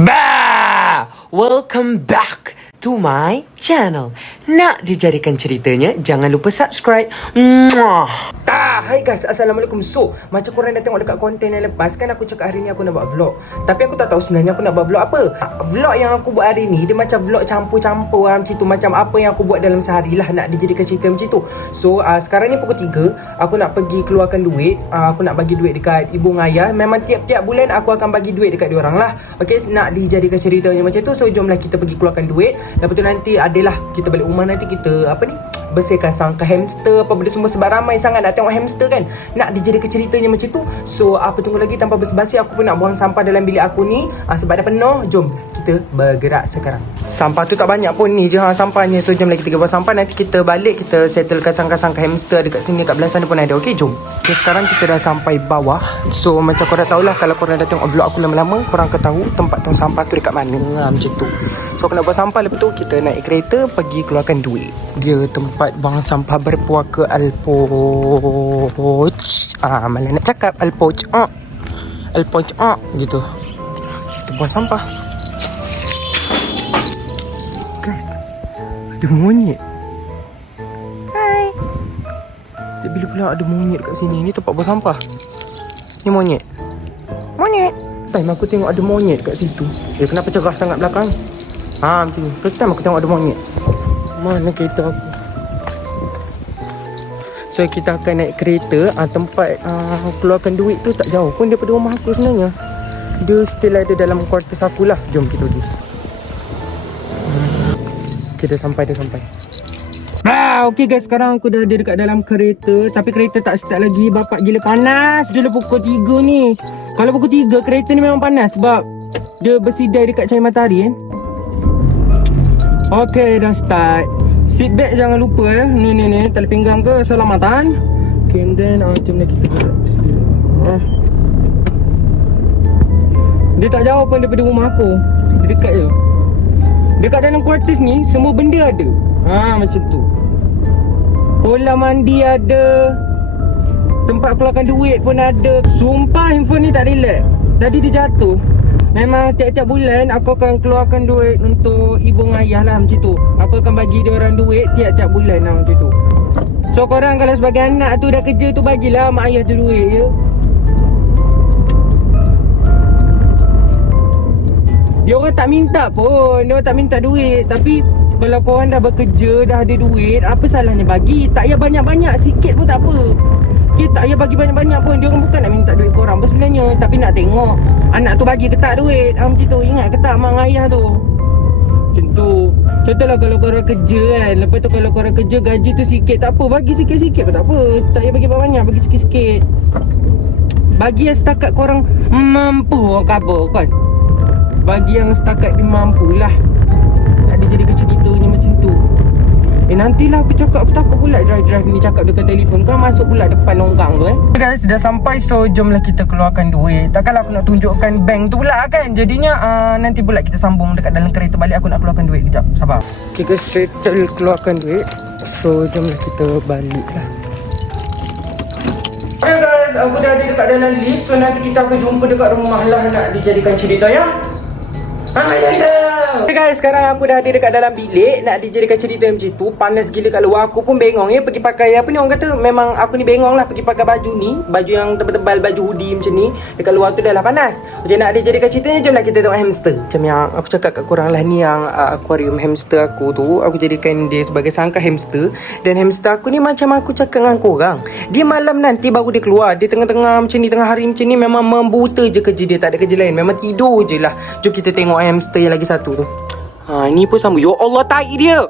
Bah! Welcome back to my channel. Nak dijadikan ceritanya, jangan lupa subscribe. Mwah. Hai guys, Assalamualaikum. So, macam korang dah tengok dekat konten yang lepas, kan aku cakap hari ni aku nak buat vlog. Tapi aku tak tahu sebenarnya aku nak buat vlog apa. Vlog yang aku buat hari ni, dia macam vlog campur-campur macam tu. Macam apa yang aku buat dalam sehari lah, nak dijadikan cerita macam tu. So, sekarang ni pukul 3, aku nak pergi keluarkan duit. Aku nak bagi duit dekat ibu dan ayah. Memang tiap-tiap bulan aku akan bagi duit dekat diorang lah. Okay, nak dijadikan ceritanya macam tu. So, jomlah kita pergi keluarkan duit. Lepas tu nanti adalah kita balik rumah, nanti kita bersihkan sangka hamster, apa benda semua, sebab ramai sangat nak tengok hamster kan. Nak dijadikan ceritanya macam tu. So apa tunggu lagi, tanpa basa-basi aku pun nak buang sampah dalam bilik aku ni. Sebab dah penuh. Jom kita bergerak sekarang. Sampah tu tak banyak pun, ni je sampahnya. So jom lagi kita buang sampah, nanti kita balik, kita settlekan sangka-sangka hamster dekat sini, kat belah sana pun ada. Okay, jom. Okay, sekarang kita dah sampai bawah. So macam korang tahulah, kalau korang dah tengok vlog aku lama-lama, korang akan tahu tempat tong sampah tu dekat mana, macam tu. So aku nak buang sampah, lepas tu kita naik kereta pergi keluarkan duit. Dia tempat buang sampah berpuaka Alpoch. Malah nak cakap Alpoch. Alpoch gitu. Kita buang sampah. Guys, ada monyet. Hai. Tak bila pula ada monyet kat sini. Ni tempat buang sampah. Ni monyet. Monyet. Time aku tengok ada monyet kat situ. Kenapa cerah sangat belakang? Macam ni. First time aku tengok ada monyet. Mana kereta aku? So kita akan naik kereta. Tempat keluarkan duit tu tak jauh pun daripada rumah aku sebenarnya. Dia still ada dalam kuartus aku lah. Jom kita pergi. Kita sampai. Okay guys, sekarang aku dah ada dekat dalam kereta. Tapi kereta tak start lagi. Bapak gila panas je lah pukul 3 ni. Kalau pukul 3 kereta ni memang panas, sebab dia bersidai dekat cahaya matahari kan. Okay, dah start. Seat belt jangan lupa Ni tali pinggang ke, selamatan. Okay, and then jom kita gerak situ. Dia tak jauh pun daripada rumah aku. Dia dekat je. Dekat dalam kuartus ni semua benda ada. Macam tu. Kolam mandi ada. Tempat keluarkan duit pun ada. Sumpah handphone ni tak relax. Tadi dia jatuh. Memang tiap-tiap bulan aku akan keluarkan duit untuk ibu dan ayah lah, macam tu. Aku akan bagi dia orang duit tiap-tiap bulan lah, macam tu. So korang kalau sebagai anak tu dah kerja tu, bagilah mak ayah tu duit je. Dia orang tak minta pun, dia orang tak minta duit. Tapi kalau korang dah bekerja, dah ada duit, apa salahnya bagi? Tak payah banyak-banyak, sikit pun tak apa. Tak payah bagi banyak-banyak pun. Dia orang bukan nak minta duit korang pun sebenarnya, tapi nak tengok anak tu bagi ke tak duit. Macam tu, ingat ke tak mak ayah tu. Macam tu. Contohlah kalau korang kerja kan, lepas tu kalau korang kerja gaji tu sikit, tak apa, bagi sikit-sikit pun tak apa. Tak payah bagi banyak-banyak, bagi sikit-sikit. Bagi yang setakat korang mampu orang cover kan. Bagi yang setakat dia mampu lah. Nak dijadikan ceritanya macam tu. Nantilah aku cakap, aku takut pula drive ni cakap dekat telefon, kan masuk pula depan longgang tu Guys, dah sampai, so jomlah kita keluarkan duit. Takkanlah aku nak tunjukkan bank tu pula kan. Jadinya nanti pula kita sambung dekat dalam kereta balik. Aku nak keluarkan duit kejap, sabar. Okay guys, settle keluarkan duit. So jomlah kita balik lah. Okay guys, aku dah ada dekat dalam lift. So nanti kita akan jumpa dekat rumah lah, nak dijadikan cerita ya. Okay guys, sekarang aku dah ada dekat dalam bilik, nak dijadikan cerita macam tu. Panas gila kat luar. Aku pun bengong pergi pakai apa ni, orang kata memang aku ni bengong lah pergi pakai baju ni, baju yang tebal-tebal, baju hoodie macam ni. Dekat luar tu dah lah panas. Okay, nak dijadikan ceritanya, jomlah kita tengok hamster. Macam yang aku cakap kat korang lah, ni yang aquarium hamster aku tu. Aku jadikan dia sebagai sangka hamster. Dan hamster aku ni macam aku cakap dengan korang, dia malam nanti baru dia keluar. Dia tengah-tengah macam ni, tengah hari macam ni, memang membuta je kerja dia, tak ada kerja lain, memang tidur je lah. Jom kita tengok hamster yang lagi satu tu. Ni pun sama. Ya Allah, tai dia.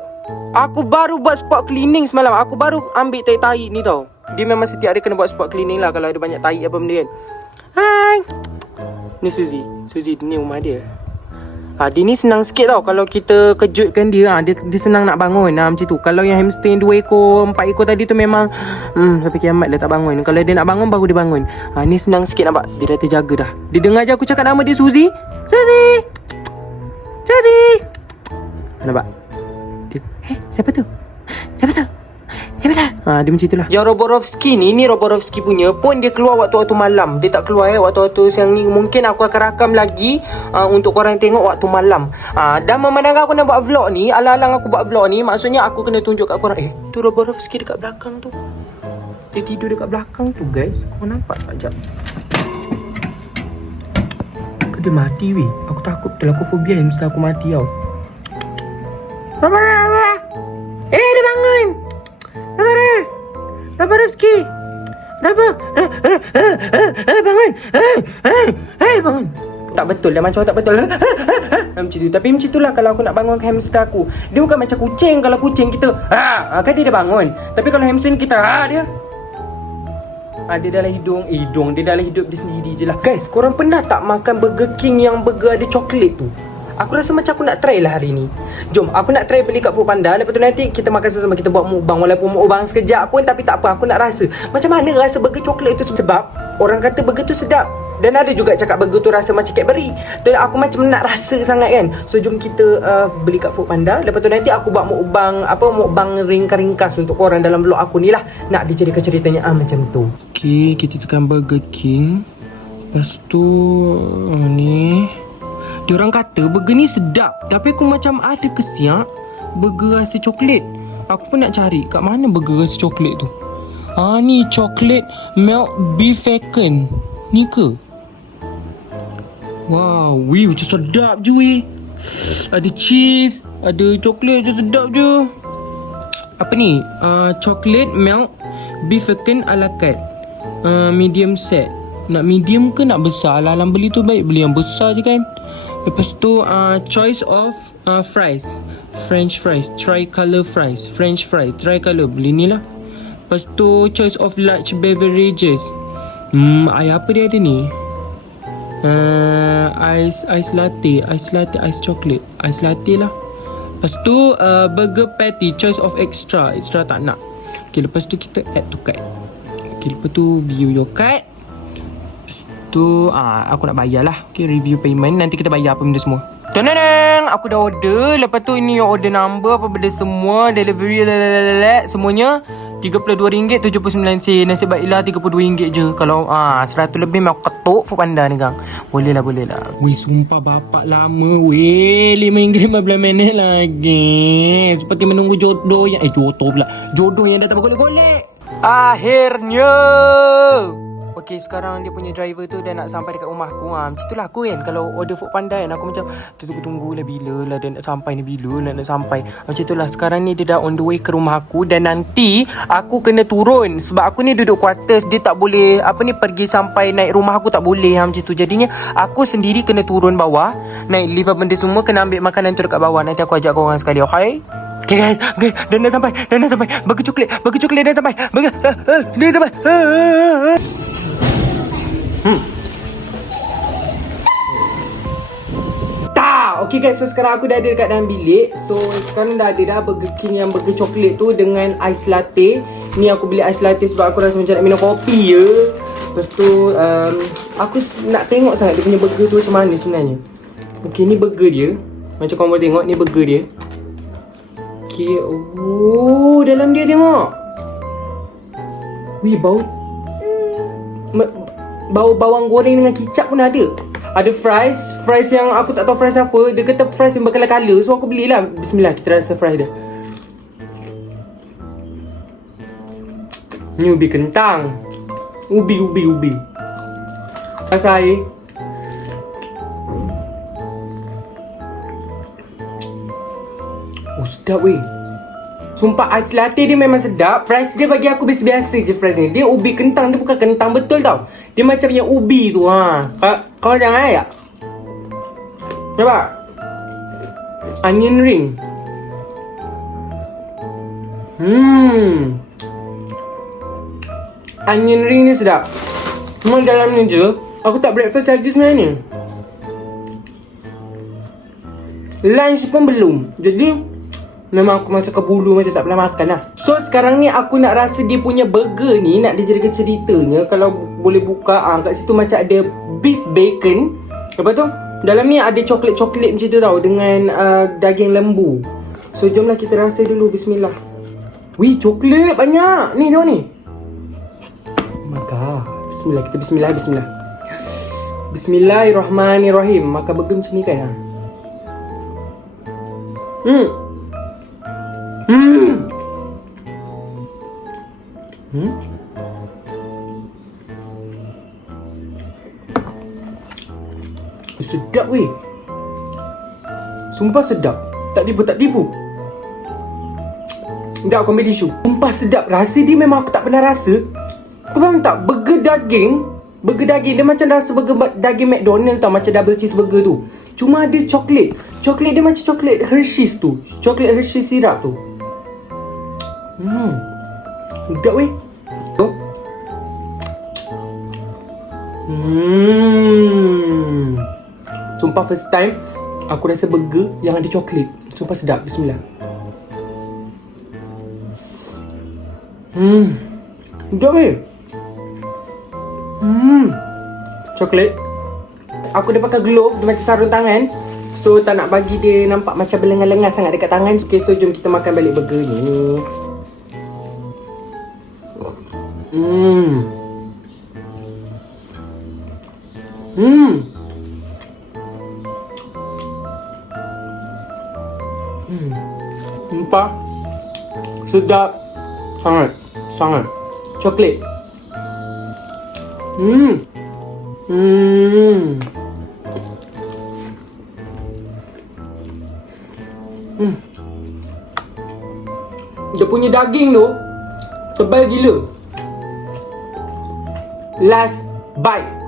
Aku baru buat spot cleaning semalam. Aku baru ambil tai ni tau. Dia memang setiap hari kena buat spot cleaning lah kalau ada banyak tai apa benda kan. Hai. Ni Suzy ni rumah dia. Dia ni senang sikit tau kalau kita kejutkan dia. Dia senang nak bangun macam tu. Kalau yang hamster yang 2 ekor 4 ekor tadi tu memang sampai kiamat dia tak bangun. Kalau dia nak bangun baru dia bangun. Ni senang sikit nampak. Dia dah terjaga dah. Dia dengar je aku cakap nama dia Suzy. Nampak? Dia, siapa tu? Dia macam itulah. Yang Roborovski ni Roborovski punya pun dia keluar waktu-waktu malam. Dia tak keluar waktu-waktu siang ni. Mungkin aku akan rakam lagi untuk korang tengok waktu malam. Dan memandangkan aku nak buat vlog ni, alang-alang aku buat vlog ni, maksudnya aku kena tunjuk kat korang. Tu Roborovski dekat belakang tu. Dia tidur dekat belakang tu guys. Kau nampak tak? Sekejap. Dia mati weh. Aku takut betul. Aku fobia mesti aku mati tau. Dia bangun. Roborovski. Bangun. Bangun. Tak betul dah, macam tak betul. Macam tu. Tapi macam itulah kalau aku nak bangunkan hamster aku. Dia bukan macam kucing. Kalau kucing kita kan dia dah bangun. Tapi kalau hamster kita dia dia dalam hidung dia dalam hidup dia sendiri je lah. Guys, korang pernah tak makan Burger King yang burger ada coklat tu? Aku rasa macam aku nak try lah hari ni. Jom, aku nak try beli kat Foodpanda. Lepas tu nanti kita makan sama-sama. Kita buat mukbang. Walaupun mukbang sekejap pun, tapi tak apa. Aku nak rasa macam mana rasa burger coklat tu. Sebab orang kata burger tu sedap. Dan ada juga cakap burger tu rasa macam Cadbury. Dan aku macam nak rasa sangat kan. So jom kita beli kat Foodpanda. Lepas tu nanti aku buat mukbang mukbang ringkas untuk korang dalam vlog aku ni lah. Nak dijadikan ceritanya macam tu. Okay, kita tekan Burger King. Lepas tu ni diorang kata burger ni sedap. Tapi aku macam ada kesiap burger rasa coklat. Aku pun nak cari kat mana burger rasa coklat tu. Ni coklat milk beef bacon. Ni ke? Wow, macam sedap je weh. Ada cheese, ada coklat je, sedap je. Apa ni? Coklat milk beef bacon ala carte. Medium set. Nak medium ke nak besar? Alang beli tu baik beli yang besar je kan. Lepas tu choice of fries. French fries, tricolor fries. French fries, tricolor. Beli ni lah. Lepas tu choice of large beverages. Apa dia ada ni? Ice latte, ice chocolate. Ice latte lah. Lepas tu burger patty, choice of extra. Extra tak nak. Okay, lepas tu kita add to cart. Okay, lepas tu view your cart. Tu aku nak bayar lah. Okay, review payment. Nanti kita bayar apa benda semua. Tenang, aku dah order. Lepas tu ini your order number, apa benda semua, delivery semuanya RM32.79. Nasib baiklah RM32 je. Kalau 100 lebih aku ketuk Foodpanda ni gang. Boleh lah. Weh, sumpah bapak lama weh. RM5.15 lagi. Seperti menunggu jodoh yang jodoh yang datang bergolek-golek. Akhirnya. Okay, sekarang dia punya driver tu dah nak sampai dekat rumah aku. Macam itulah aku kan. Kalau order Foodpanda kan, aku macam tunggu-tunggulah bila lah dia nak sampai ni. Bila nak sampai. Macam itulah. Sekarang ni dia dah on the way ke rumah aku. Dan nanti aku kena turun. Sebab aku ni duduk quarters. Dia tak boleh pergi sampai naik rumah aku tak boleh. Macam tu. Jadinya aku sendiri kena turun bawah. Naik lift apa benda semua. Kena ambil makanan tu dekat bawah. Nanti aku ajak korang sekali. Okay? Okay guys, dah nak sampai. Burger coklat dah sampai. Dah sampai. Okay guys, so sekarang aku dah ada dekat dalam bilik. So sekarang dah ada Burger King yang burger coklat tu dengan ice latte. Ni aku beli ice latte sebab aku rasa macam nak minum kopi je. Lepas tu aku nak tengok sangat dia punya burger tu macam mana sebenarnya. Okay, ni burger dia. Macam korang boleh tengok, ni burger dia. Okay, dalam dia tengok. Wih, bau bawang goreng dengan kicap pun ada. Ada fries yang aku tak tahu fries apa. Dia kata fries yang berkala-kala. So aku belilah. Bismillah, kita rasa fries dia. Ni ubi kentang. Ubi. Rasa air. Sedap weh. Sumpah ice latte dia memang sedap. Fries dia bagi aku biasa-biasa je fries ni. Dia ubi kentang, dia bukan kentang betul tau. Dia macam yang ubi tu Kau jangan air tak? Nampak? Onion ring. Onion ring ni sedap. Cuma dalam ni je aku tak breakfast lagi sebenarnya. Lunch pun belum. Jadi memang aku macam kebulu, macam tak pernah makan lah. So sekarang ni aku nak rasa dia punya burger ni. Nak dijadikan ceritanya. Kalau boleh buka kat situ macam ada beef bacon. Lepas tu dalam ni ada coklat-coklat macam tu tau. Dengan daging lembu. So jomlah kita rasa dulu. Bismillah. Wih, coklat banyak. Ni tengok ni. Oh my god. Bismillah, kita bismillah. Bismillahirrahmanirrahim. Makan burger macam ni kan? Sedap weh. Sumpah sedap. Tak tipu. Tak komedi show. Sumpah sedap. Rasa dia memang aku tak pernah rasa. Kau faham tak? Burger daging dia macam rasa burger daging McDonald tau. Macam double cheeseburger tu. Cuma ada coklat. Coklat dia macam coklat Hershey's tu. Coklat Hershey's syrup tu. Sedap weh. Sumpah first time aku rasa burger yang ada coklat. Sumpah sedap. Bismillah. Sedap weh. Coklat. Aku dah pakai glove. Dia macam sarung tangan. So tak nak bagi dia nampak macam berlengar-lengar sangat dekat tangan. Okay, so jom kita makan balik burger ni. Sumpah sedap sangat coklat. Dia punya daging tu tebal gila. Last bite.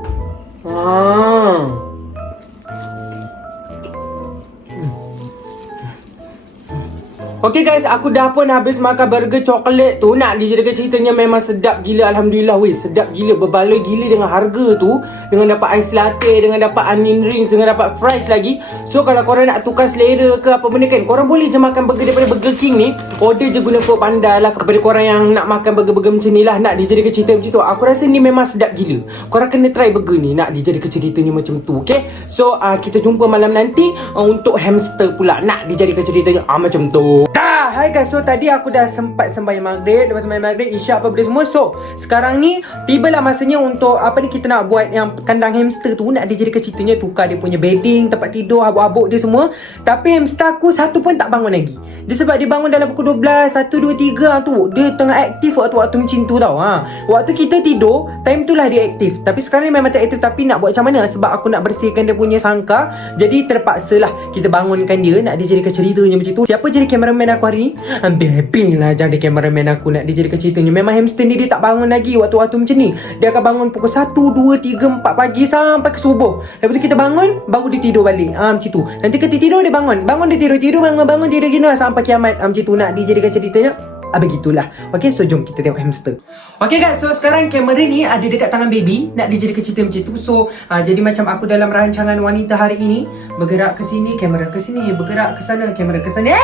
Okay guys, aku dah pun habis makan burger coklat tu. Nak dijadikan ceritanya memang sedap gila. Alhamdulillah weh, sedap gila. Berbaloi gila dengan harga tu. Dengan dapat ais latte, dengan dapat onion rings, dengan dapat fries lagi. So kalau korang nak tukar selera ke apa benda kan, korang boleh je makan burger daripada Burger King ni. Order je guna kod Panda lah. Kepada korang yang nak makan burger-burger macam ni lah, nak dijadikan cerita macam tu, aku rasa ni memang sedap gila. Korang kena try burger ni, nak dijadikan ceritanya macam tu. Okay, so kita jumpa malam nanti untuk hamster pula. Nak dijadikan ceritanya macam tu. Hai guys, so tadi aku dah sempat sembahyang maghrib. Lepas sembahyang maghrib, isyak apa benda semua. So sekarang ni tibalah masanya untuk kita nak buat yang kandang hamster tu. Nak dijadikan ceritanya, tukar dia punya bedding, tempat tidur, habuk-habuk dia semua. Tapi hamster aku satu pun tak bangun lagi. Dia sebab dia bangun dalam pukul 12, 1, 2, 3 tu. Dia tengah aktif waktu-waktu macam tu tau. Waktu kita tidur, time tu lah dia aktif. Tapi sekarang ni memang tak aktif. Tapi nak buat macam mana? Sebab aku nak bersihkan dia punya sangka. Jadi terpaksa lah kita bangunkan dia. Nak dijadikan ceritanya macam tu. Siapa jadi cameraman aku hari ni? Baby lah jadi cameraman aku. Nak dijadikan ceritanya. Memang hamster ni dia tak bangun lagi waktu-waktu macam ni. Dia akan bangun pukul 1, 2, 3, 4 pagi sampai ke subuh. Lepas tu kita bangun, baru dia tidur balik. Macam tu. Nanti ketika tidur dia bangun. Bangun dia tidur. Tidur bangun tidur gini sampai kiamat. Macam tu nak dijadikan ceritanya. Begitulah. Okay, so jom kita tengok hamster. Okay guys, so sekarang kamera ni ada dekat tangan baby. Nak dijadikan cerita macam tu. So jadi macam aku dalam rancangan wanita hari ini, bergerak ke sini, kamera ke sini, bergerak ke sana, kamera ke sana.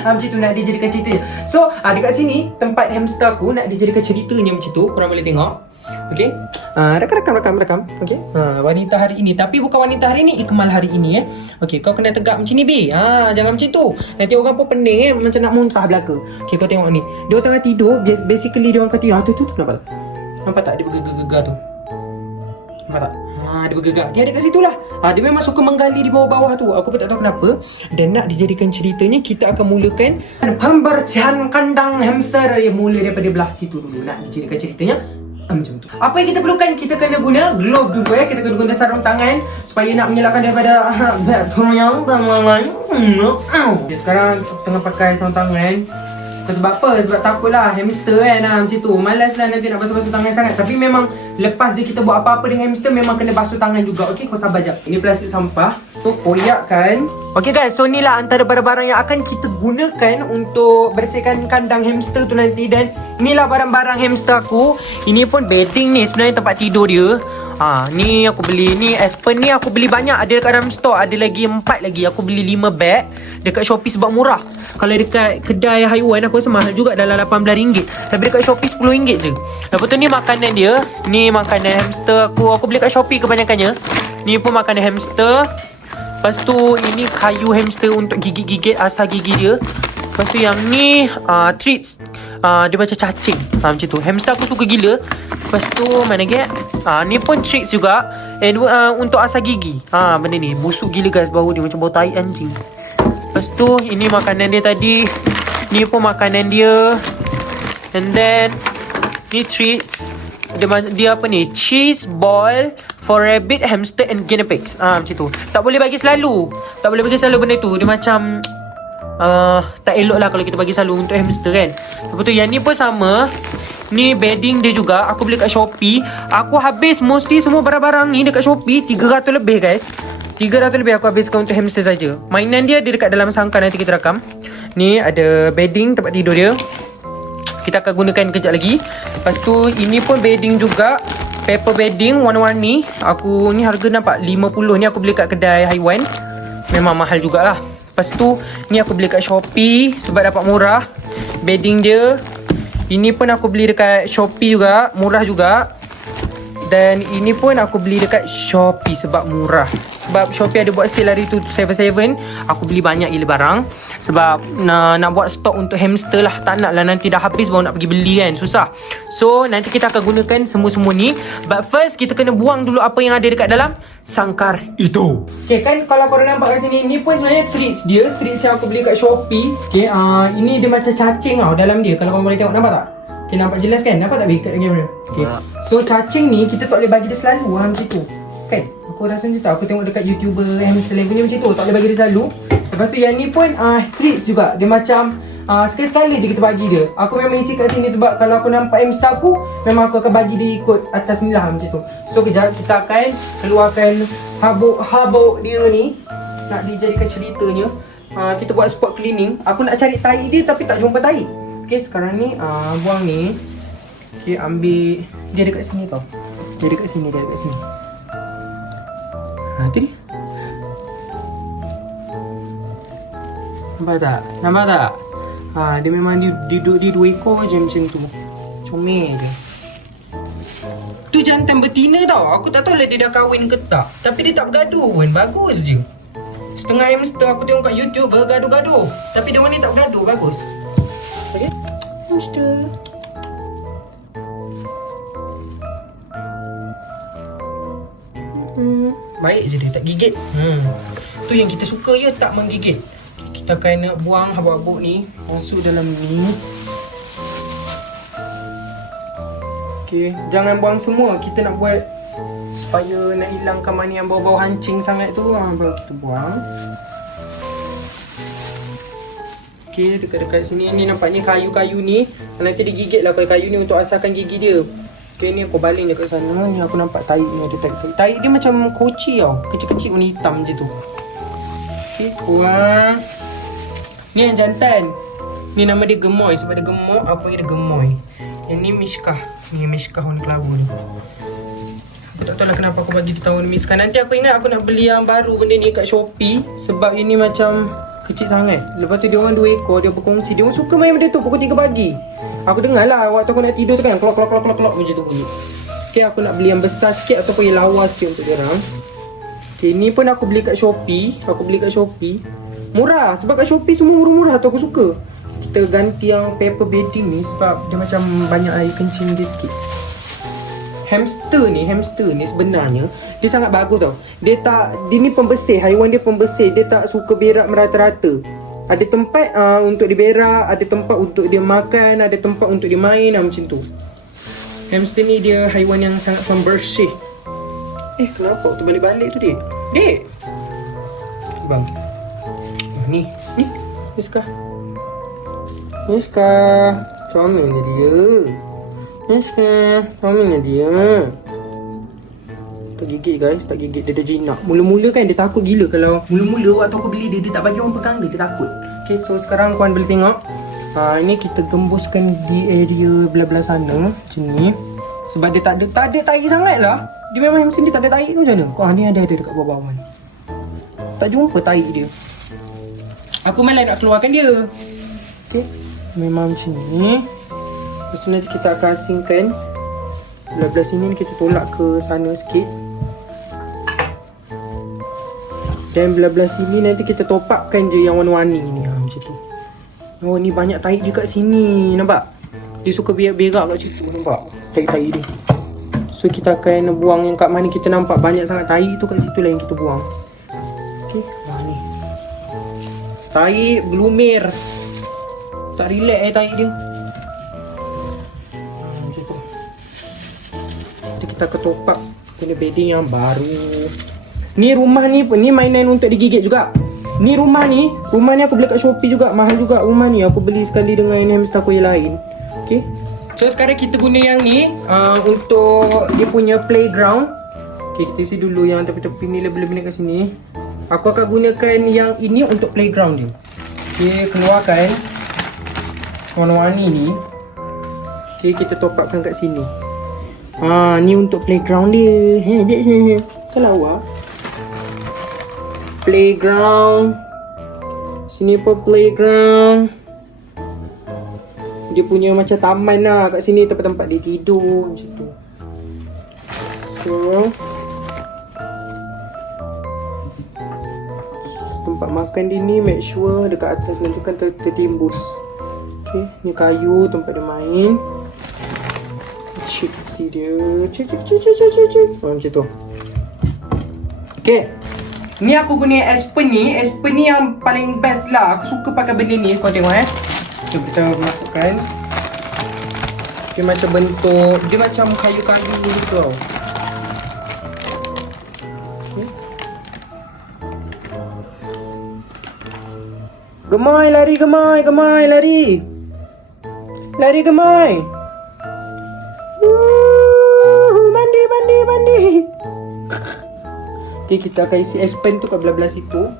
Macam tu nak dijadikan cerita. So dekat sini tempat hamster aku nak dijadikan ceritanya macam tu. Korang boleh tengok. Okay, rakam. Okay, wanita hari ini. Tapi bukan wanita hari ini, Ikmal hari ini Okay, kau kena tegak macam ni B. Jangan macam tu. Nanti orang pun pening macam nak muntah belaka. Okay, kau tengok ni. Dia tengah tidur. Basically dia orang kata tu nampak tak? Nampak tak dia bergegar-gegar tu? Nampak tak? Dia bergegar. Dia ada kat situ lah. Dia memang suka menggali di bawah-bawah tu. Aku pun tak tahu kenapa. Dan nak dijadikan ceritanya, kita akan mulakan pembersihan kandang hamster. Yang mula daripada belah situ dulu. Nak dijadikan ceritanya macam tu. Apa yang kita perlukan? Kita kena guna glove dulu Kita kena guna sarung tangan supaya nak menyelamatkan daripada bakteri dan lain-lain. Sekarang aku tengah pakai sarung tangan. Sebab apa? Sebab takutlah hamster kan macam tu. Malas lah nanti nak basuh-basuh tangan sangat. Tapi memang lepas je kita buat apa-apa dengan hamster, memang kena basuh tangan juga. Okay, kau sabar jap. Ini plastik sampah. So koyakkan. Okay guys, so ni lah antara barang-barang yang akan kita gunakan untuk bersihkan kandang hamster tu nanti. Dan inilah barang-barang hamster aku. Ini pun bedding ni, sebenarnya tempat tidur dia. Ni aku beli. Ni Aspen ni aku beli banyak. Ada dekat dalam store. Ada lagi 4 lagi. Aku beli 5 bag dekat Shopee sebab murah. Kalau dekat kedai haiwan aku rasa mahal juga, dalam RM18. Tapi dekat Shopee RM10 je. Lepas tu ni makanan dia. Ni makanan hamster aku. Aku beli kat Shopee kebanyakannya. Ni pun makanan hamster. Lepas tu ini kayu hamster untuk gigit-gigit asal gigi dia. Lepas tu yang ni treats dia macam cacing. Macam tu. Hamster aku suka gila. Lepas tu mana lagi? Ni pun treats juga. And untuk asam gigi. Benda ni busuk gila guys, bau dia macam bau tai anjing. Lepas tu ini makanan dia tadi. Ni pun makanan dia. And then ni treats. Dia apa ni? Cheese ball for rabbit, hamster and guinea pigs. Macam tu. Tak boleh bagi selalu. Tak boleh bagi selalu benda tu. Dia macam tak elok lah kalau kita bagi selalu untuk hamster kan. Lepas tu yang ni pun sama. Ni bedding dia juga. Aku beli kat Shopee. Aku habis mostly semua barang-barang ni dekat Shopee 300 lebih guys. 300 lebih aku habiskan untuk hamster saja. Mainan dia dekat dalam sangkar, nanti kita rakam. Ni ada bedding tempat tidur dia. Kita akan gunakan kejap lagi. Lepas tu ini pun bedding juga. Paper bedding warna-warni. Aku ni harga nampak 50. Ni aku beli kat kedai haiwan. Memang mahal jugalah. Lepas tu ni aku beli kat Shopee sebab dapat murah. Bedding dia. Ini pun aku beli dekat Shopee juga. Murah juga. Dan ini pun aku beli dekat Shopee sebab murah. Sebab Shopee ada buat sale hari tu 7/7. Aku beli banyak gila barang. Sebab nak buat stok untuk hamster lah. Tak nak lah nanti dah habis baru nak pergi beli kan. Susah. So nanti kita akan gunakan semua-semua ni. But first kita kena buang dulu apa yang ada dekat dalam sangkar itu. Okay kan kalau korang nampak kat sini. Ni pun sebenarnya treats dia. Treats yang aku beli kat Shopee. Okay ini dia macam cacing tau dalam dia. Kalau korang boleh tengok, nampak tak? Okay, nampak jelas kan? Nampak tak dekat kamera? Okay. So cacing ni kita tak boleh bagi dia selalu macam tu. Kan? Aku rasa macam tu. Aku tengok dekat YouTuber hamster level ni macam tu. Tak boleh bagi dia selalu. Lepas tu yang ni pun treats juga. Dia macam sekali-sekali je kita bagi dia. Aku memang isi kat sini sebab kalau aku nampak hamster aku, memang aku akan bagi dia ikut atas ni lah macam tu. So kejap kita akan keluarkan habuk dia ni. Nak dijadikan ceritanya. Kita buat spot cleaning. Aku nak cari tahi dia tapi tak jumpa tahi. Okay, sekarang ni buang ni. Okay, ambil. Dia dekat sini tau. Dia dekat sini. Tu dia. Nampak tak? Dia memang duduk di 2 ekor je macam tu. Comel dia. Tu jantan betina tau. Aku tak tahu lah dia dah kahwin ke tak. Tapi dia tak bergaduh pun. Bagus je. Setengah hamster aku tengok kat YouTube bergaduh-gaduh. Tapi dia ni tak bergaduh. Bagus. Okay. Hamster. Baik je dia, tak gigit. Tu yang kita suka je, tak menggigit. Kita akan buang habuk-habuk ni masuk dalam ni. Okay, jangan buang semua. Kita nak buat supaya nak hilangkan mana yang bau-bau hancing sangat tu. Baru kita buang. Okay, dekat-dekat sini ni nampaknya kayu-kayu ni. Nanti dia gigit lah kayu ni untuk asalkan gigi dia. Okay, ni aku baling dekat sana. Ni aku nampak tahi ni ada tahi. Tahi dia macam koci tau. Kecil-kecil warna hitam je tu. Okay, buang. Ni yang jantan. Ni nama dia gemoy. Sebab dia gemuk, aku panggil dia gemoy. Yang ni Mishkah. Ni Mishkah warna kelabu ni. Aku tak tahu lah kenapa aku bagi dia tahu ni Mishkah. Nanti aku ingat aku nak beli yang baru benda ni kat Shopee. Sebab ini macam kecil sangat. Lepas tu dia orang 2 ekor. Dia berkongsi. Dia orang suka main benda tu pukul 3 pagi. Aku dengar lah waktu aku nak tidur tu kan. Klok macam tu bunyi. Okay, aku nak beli yang besar sikit ataupun yang lawa sikit untuk dia orang. Okay, ni pun aku beli kat Shopee. Murah. Sebab kat Shopee semua murah-murah tu aku suka. Kita ganti yang paper bedding ni sebab dia macam banyak air kencing dia sikit. Hamster ni sebenarnya dia sangat bagus tau. Dia ni pembersih, haiwan dia pembersih. Dia tak suka berak merata-rata. Ada tempat untuk dia berak, ada tempat untuk dia makan, ada tempat untuk dia main macam tu. Hamster ni dia haiwan yang sangat pembersih. Kenapa tu balik-balik tu Dek? Bang. Ni Miska. Comelnya dia. Miska, comelnya dia. Tak gigit guys, tak gigit. Dia dah jinak. Mula-mula kan dia takut gila. Kalau mula-mula waktu aku beli dia tak bagi orang pegang dia takut. Okay, so sekarang korang boleh tengok. Ini kita gembuskan di area belah-belah sana. Macam ni. Sebab dia tak ada tahi sangat lah. Dia memang hamster ni tak ada tahi ke macam mana? Ni ada dekat bawah-bawah ni. Tak jumpa tahi dia. Aku malah nak keluarkan dia. Okay, memang macam ni. Lepas tu nanti kita akan asingkan. Belah-belah sini ni kita tolak ke sana sikit. Dan belah-belah sini nanti kita top upkan je yang warna-warni ni. Macam tu. Oh, ni banyak tahi je kat sini. Nampak? Dia suka berak kat situ, nampak? Tai-tai dia. So kita akan buang yang kat mana kita nampak banyak sangat tai tu, kat situ lah yang kita buang. Okay, ni. Tai belumir. Tak relax tai dia. Macam tu. Nanti kita ketupak kena bedding yang baru. Ni rumah ni mainan untuk digigit juga. Ni rumah ni aku beli kat Shopee juga. Mahal juga rumah ni. Aku beli sekali dengan hamster aku yang lain. Okay. So sekarang kita guna yang ni untuk dia punya playground. Okay, kita isi dulu yang tepi-tepi ni, lebih-lebih ni kat sini. Aku akan gunakan yang ini untuk playground dia. Okay, keluarkan warna-warni ni. Okay, kita topakkan kat sini. Ni untuk playground dia. Kan lawa. Playground. Sini pun playground. Dia punya macam taman lah kat sini, tempat-tempat dia tidur macam tu. So tempat makan dia ni make sure dekat atas nanti kan tertimbus. Okay, ni kayu tempat dia main. Chipsy dia. Cik. Macam tu. Okay. Ni aku guna Aspen ni. Aspen ni yang paling best lah. Aku suka pakai benda ni. Kau tengok Jom kita masukkan. Dia macam bentuk, dia macam kayu-kayu gitu tau. Okay. Gemai lari, gemai lari. Lari gemai. Mandi. Okay, kita akan isi Aspen tu kat belah-belah situ.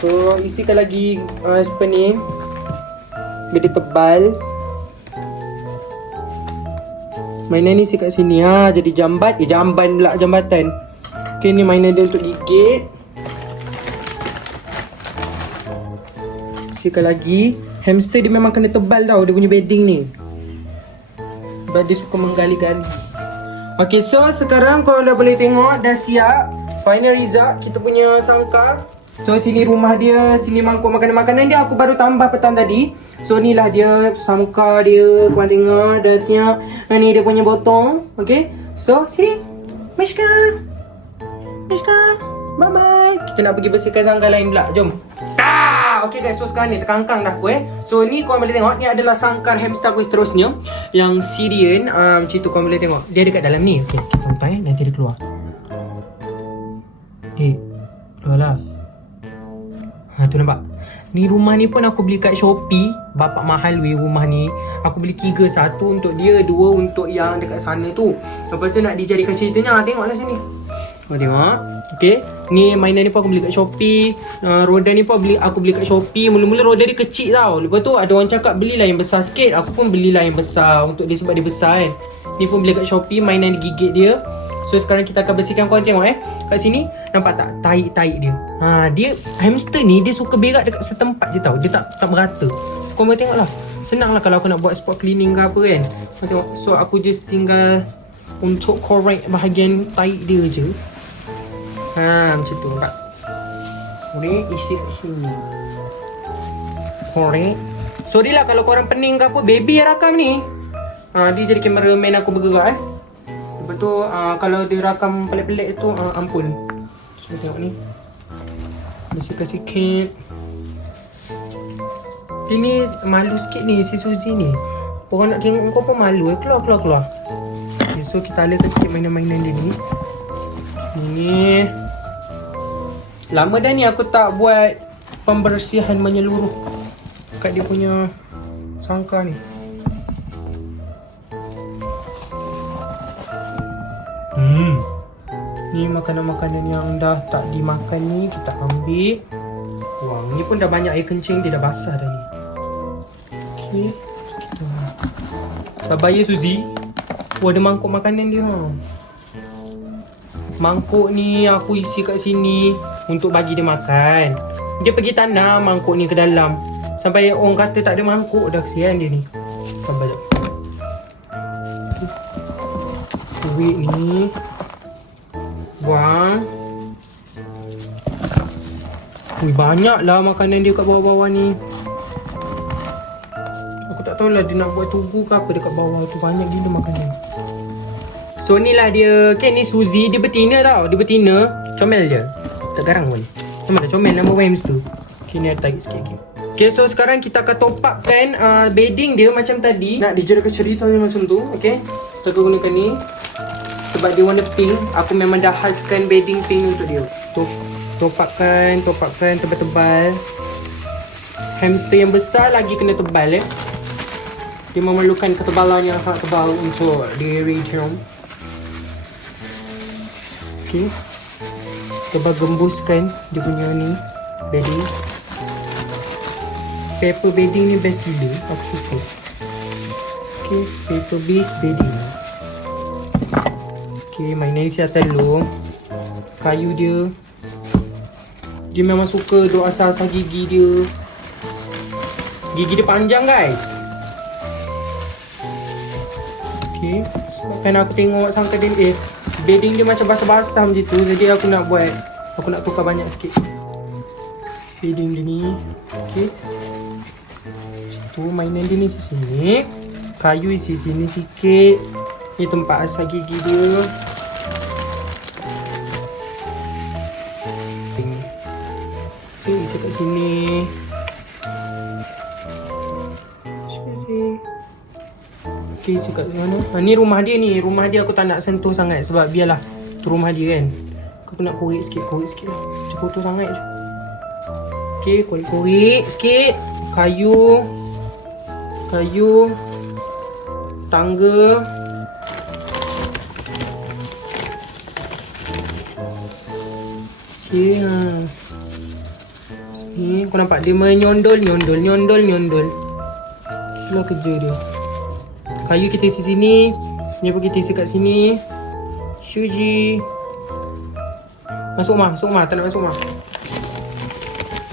So, isikan lagi Aspen ni. Biar dia tebal. Mainan ni isi kat sini jadi jamban. Jamban pula, jambatan. Okay, ni mainan dia untuk gigit. Isikan lagi. Hamster dia memang kena tebal tau, dia punya bedding ni. Sebab dia suka menggali-gali. Okay, so sekarang kau dah boleh tengok, dah siap. Final result, kita punya sangkar. So sini rumah dia, sini mangkuk makanan-makanan dia aku baru tambah petang tadi. So ni lah dia sangkar dia, korang tengok dah siap. Ni dia punya botong. Okay, so sini Mishka, bye bye. Kita nak pergi bersihkan sangkar lain pula, jom. Okay guys, so sekarang ni terkangkang dah aku So ni korang boleh tengok, ni adalah sangkar hamster aku seterusnya, yang Syrian. Macam tu korang boleh tengok, dia dekat dalam ni. Okay, kita sampai, nanti dia keluar. Keluar lah. Tu nampak. Ni rumah ni pun aku beli kat Shopee. Bapak mahal weh rumah ni. Aku beli 3, 1 untuk dia, 2 untuk yang dekat sana tu. Lepas tu nak dijadikan ceritanya, tengoklah sini. Kau tengok. Okay, ni mainan ni pun aku beli kat Shopee. Roda ni pun aku beli kat Shopee. Mula-mula roda dia kecil tau. Lepas tu ada orang cakap belilah yang besar sikit. Aku pun belilah yang besar untuk dia sebab dia besar kan. Ni pun beli kat Shopee, mainan digigit dia. So sekarang kita akan bersihkan. Korang tengok kat sini, nampak tak tahi-tahi dia. Dia hamster ni dia suka berak dekat setempat je tau. Dia tak merata. Korang boleh tengok lah. Senang lah kalau aku nak buat spot cleaning ke apa kan. Korang tengok. So aku just tinggal untuk correct bahagian tahi dia je. Macam tu nampak. Korek isi kat sini. Korek. Sorry lah kalau korang pening ke apa. Baby yang rakam ni. Dia jadi cameraman aku bergerak Lepas tu kalau dia rakam pelik-pelik tu ampun. So tengok ni. Bersihkan sikit. Dia ni malu sikit ni si Suzy ni. Orang nak tengok kau pun malu Keluar. Okay, so kita alihkan sikit mainan-mainan dia ni. Ni lama dah ni aku tak buat pembersihan menyeluruh kat dia punya sangkar ni. Ni makanan-makanan yang dah tak dimakan ni kita ambil. Wah, ni pun dah banyak air kencing, dia dah basah dah ni. Okay, kita sabar ya Suzy. Ada mangkuk makanan dia. Mangkuk ni aku isi kat sini untuk bagi dia makan. Dia pergi tanam mangkuk ni ke dalam. Sampai orang kata tak ada mangkuk dah, kesian dia ni. Sabar jap. Duit ni buang. Ui, banyak lah makanan dia kat bawah-bawah ni. Aku tak tahulah dia nak buat tugu ke apa dekat bawah tu. Banyak gila makanan. So ni lah dia. Okay, ni Suzy. Dia betina tau. Dia betina. Comel dia. Tak garang pun. Macam mana comel nama Wams tu. Okay, ni ada tarik sikit lagi. Okay, so sekarang kita akan top up kan bedding dia macam tadi. Nak dijadikan ceritanya macam tu. Okay, kita akan gunakan ni. Sebab dia warna pink. Aku memang dah khaskan bedding pink untuk dia. Top upkan tebal-tebal. Hamster yang besar lagi kena tebal Dia memerlukan ketebalan yang sangat tebal untuk dia reach home. Okay, kita gembuskan dia punya ni bedding. Paper bedding ni best gila. Aku suka. Okay, paper base bedding. Okay, mainan isi atas telur. Kayu dia. Dia memang suka duk asal-asal gigi dia. Gigi dia panjang guys. Okay, sebabkan aku tengok sangka dia bedding dia macam basah-basah macam tu. Jadi aku nak tukar banyak sikit bedding dia ni. Okay, tu mainan dia ni sini. Kayu isi sini sikit. Ni tempat asal gigi dia. Okay, isi kat sini. Okay, isi kat mana? Ni rumah dia ni. Rumah dia aku tak nak sentuh sangat. Sebab biarlah tu rumah dia kan. Aku nak korek sikit lah. Macam kotor sangat je. Okay, korek sikit. Kayu. Tangga. Okay, ni kau nampak dia menyondol. Itulah kerja dia. Kayu kita isi sini. Ni pun kita isi kat sini. Suji. Masuk rumah. Tak nak masuk rumah.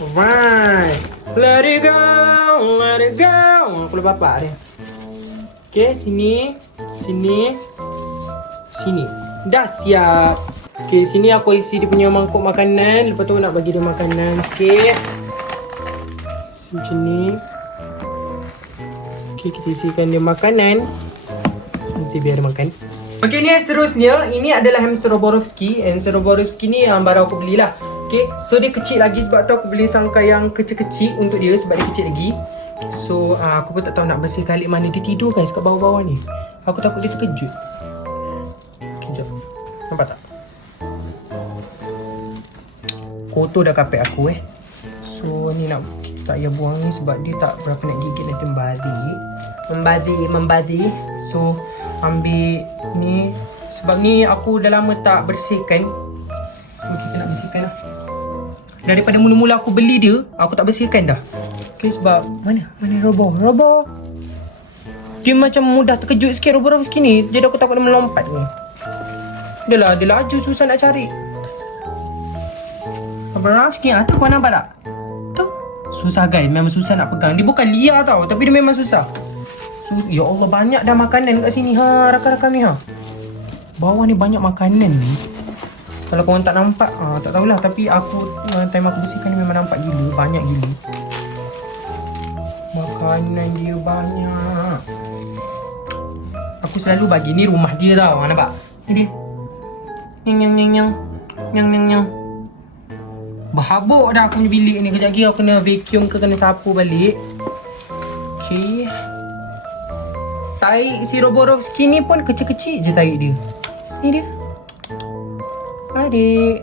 Alright. Let it go. Aku dah bapak dia. Okay, sini. Dah siap. Okay, sini aku isi dia punya mangkuk makanan. Lepas tu nak bagi dia makanan sikit. Macam ni. Okay, kita isikan dia makanan. Nanti biar dia makan. Okay, ni yang seterusnya. Ini adalah hamster Roborovski. Hamster Roborovski ni yang baru aku belilah. Okay, so dia kecil lagi. Sebab tu aku beli sangkai yang kecil-kecil untuk dia. Sebab dia kecil lagi. So, aku pun tak tahu nak bersihkan kali mana dia tidur guys kat bawah-bawah ni. Aku takut dia terkejut. Kejap. Nampak tak? Kotor dah kapet aku So, ni nak tak payah buang ni sebab dia tak berapa nak gigit nanti membadi. So, ambil ni. Sebab ni aku dah lama tak bersihkan. So, kita nak bersihkan lah. Daripada mula-mula aku beli dia, aku tak bersihkan dah. Okay, sebab mana Robo. Dia macam mudah terkejut sikit Roborovski ni. Jadi aku takut dia melompat ni. Dia laju susah nak cari. Roborovski tu kau nampak tak? Tu susah guys, memang susah nak pegang. Dia bukan liar tau, tapi dia memang susah. Ya Allah, banyak dah makanan kat sini rakan-rakan ni Bawah ni banyak makanan ni. Kalau korang tak nampak, tak tahulah. Tapi aku, time aku bersihkan ni memang nampak gila. Banyak gila makanan dia banyak. Aku selalu bagi ni rumah dia tau. Nampak? Ni dia. Nyang. Berhabuk dah aku punya bilik ni. Kejap lagi aku kena vacuum ke kena sapu balik. Okay. Taik si Roborovski ni pun kecil-kecil je taik dia. Ni dia. Adik.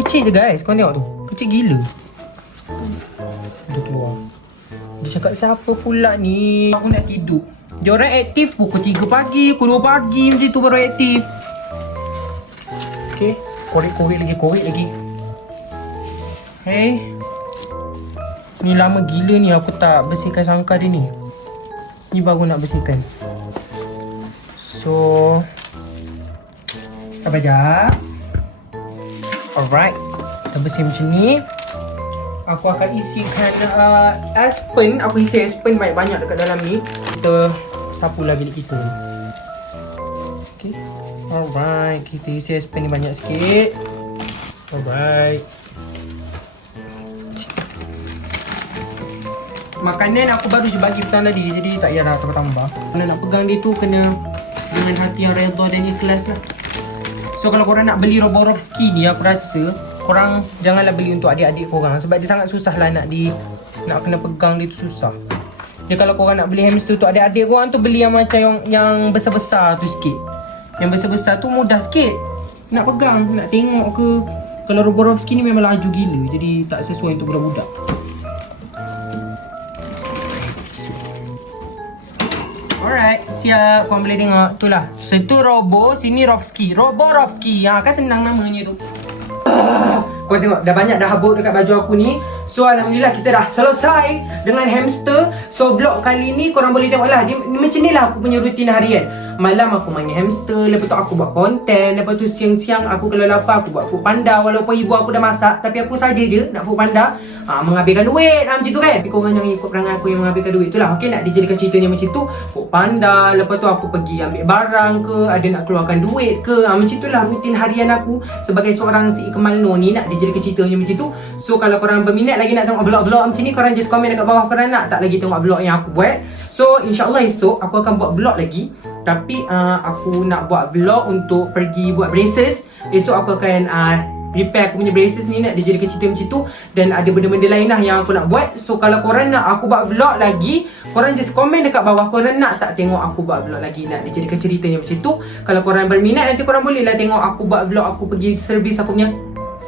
Kecil je guys. Kau tengok tu. Kecil gila. Dia keluar. Dia cakap siapa pula ni? Aku nak tidur. Dia orang aktif pukul 3 pagi, pukul 2 pagi macam tu baru aktif. Okay. Korek lagi. Hey. Ni lama gila ni aku tak bersihkan sangkar dia ni. Ni baru nak bersihkan. So, sabar jap. Alright. Kita bersih macam ni. Aku akan isikan Aspen. Aku isi Aspen banyak-banyak dekat dalam ni. Kita sapulah bilik kita ni. Okay. Alright. Kita isi Aspen ni banyak sikit. Alright. makanan aku baru je bagi petang tadi. Jadi tak payahlah tambah-tambah. Kalau nak pegang dia tu kena dengan hati yang redha dan ikhlas lah. So kalau korang nak beli Roborovski ni, aku rasa korang janganlah beli untuk adik-adik korang. Sebab dia sangat susah lah nak kena pegang dia tu susah. Dia kalau korang nak beli hamster untuk adik-adik korang tu, beli yang macam yang besar-besar tu sikit. Yang besar-besar tu mudah sikit nak pegang, nak tengok ke. Kalau Roborovski ni memang laju gila, jadi tak sesuai untuk budak-budak. Alright, siap. Korang boleh tengok. Itulah. Situ Robo, sini Rovski. Roborovski. Kan senang namanya tu. Korang tengok, dah banyak dah habuk dekat baju aku ni. So Alhamdulillah kita dah selesai dengan hamster. So vlog kali ni korang boleh tengok lah. Dia macam ni lah aku punya rutin harian. Malam aku main hamster, lepas tu aku buat konten. Lepas tu siang-siang aku kalau lapar aku buat food panda. Walaupun ibu aku dah masak, tapi aku saja je nak food panda. Menghabiskan duit macam tu kan. Tapi korang jangan ikut perangai aku yang menghabiskan duit. Itulah, okey, nak dijadikan ceritanya macam tu. Food panda, lepas tu aku pergi ambil barang ke, ada nak keluarkan duit ke. Macam itulah rutin harian aku sebagai seorang si Ikmal Noor ni, nak dijadikan ceritanya macam tu. So kalau korang berminat lagi nak tengok vlog-vlog macam ni, korang just komen dekat bawah korang nak tak lagi tengok vlog yang aku buat. So insyaAllah esok aku akan buat vlog lagi. Tapi aku nak buat vlog untuk pergi buat braces. Esok aku akan repair aku punya braces ni, nak dijadikan cerita macam tu. Dan ada benda-benda lain lah yang aku nak buat. So kalau korang nak aku buat vlog lagi, korang just komen dekat bawah korang nak tak tengok aku buat vlog lagi, nak dijadikan ceritanya macam tu. Kalau korang berminat, nanti korang boleh lah tengok aku buat vlog aku pergi servis aku punya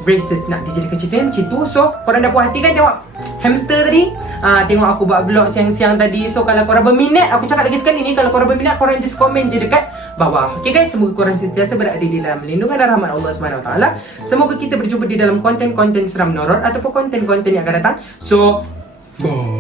braces, nak dijadikan cerita macam tu. So korang dah puas hati kan tengok hamster tadi? Tengok aku buat vlog siang-siang tadi. So kalau korang berminat, aku cakap lagi sekali ni, kalau korang berminat, korang just komen je dekat bawah. Okay guys, semoga korang sentiasa berada di dalam lindungan dan rahmat Allah SWT. Semoga kita berjumpa di dalam konten-konten seram noror ataupun konten-konten yang akan datang. So bye.